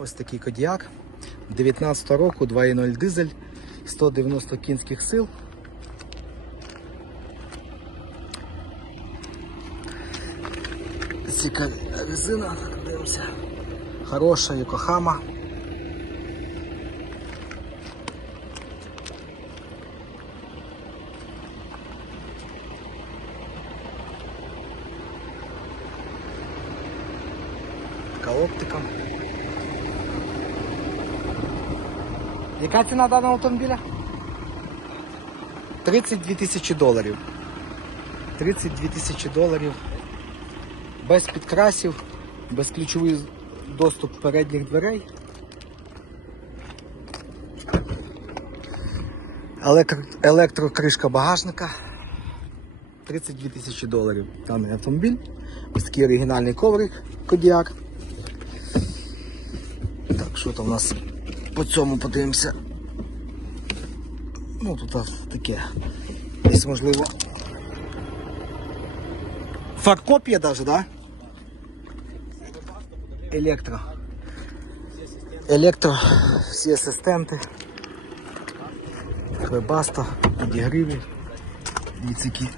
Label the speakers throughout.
Speaker 1: Ось такий кодіак. 19 року, 2.0 дизель, 190 кінських сил. Цікаві резина, дивимося. Хороша Йокохама. Така оптика. Яка ціна даного автомобіля? 32 тисячі доларів. 32 тисячі доларів. Без підкрасів, без ключовий доступ передніх дверей. Електро- Електрокришка багажника. 32 тисячі доларів даний автомобіль. Ось такий оригінальний коврик Кодіак. Так, що там у нас по цьому подивимося. Ну, тут таке. Десь можливо. Фаркоп є навіть, да? Електро. Електро, всі асистенти. Вебаста, підігріві. Дивіться,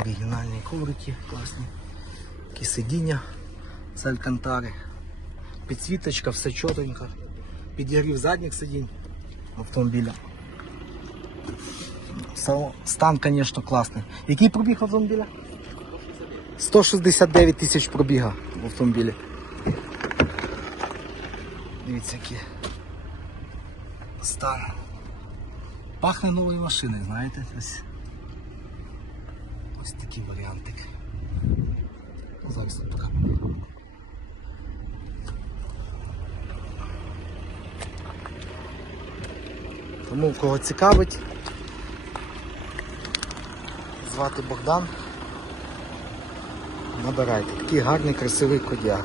Speaker 1: оригінальні коврики, класні. Такі сидіння з алькантари. Підсвіточка, все чотенько. Підігрів задніх сидінь автомобіля. Стан, звісно, класний. Який пробіг автомобіля? 169 тисяч пробіга в автомобілі. Дивіться, який стан. Пахне новою машиною, знаєте? Ось, ось такий варіантик. Ну, Зараз тут Тому кого цікавить, звати Богдан. Набирайте. Такий гарний, красивий кодяк.